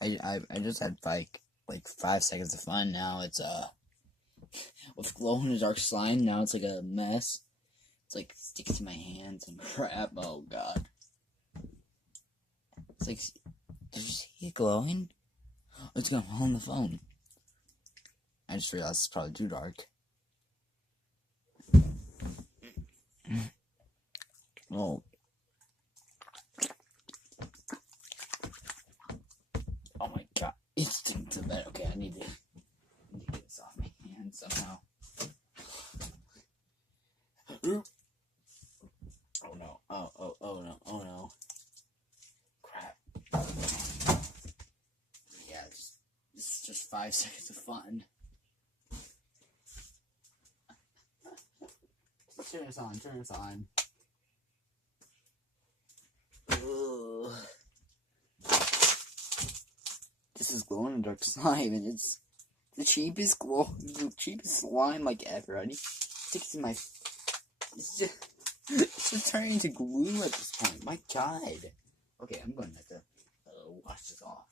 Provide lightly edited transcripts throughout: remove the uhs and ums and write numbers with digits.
I just had like 5 seconds of fun. Now it's with glow in the dark slime. Now it's like a mess. It's like sticks to my hands and crap. Oh god. It's like, did you see it glowing? Oh, it's gonna fall on the phone. I just realized it's probably too dark. Oh. Oh my god. It's sticking to the bed. Okay, I need to get this off my hands somehow. Oh no. Oh no. Oh no. Crap. Yeah, this is just 5 seconds of fun. Turn this on. Ugh. This is glow in the dark slime, and it's the cheapest slime like ever. I need sticks in my. It's just turning into glue at this point. My god. Okay, I'm going to have to wash this off.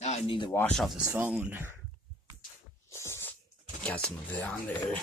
Now I need to wash off this phone. Got some of it on there.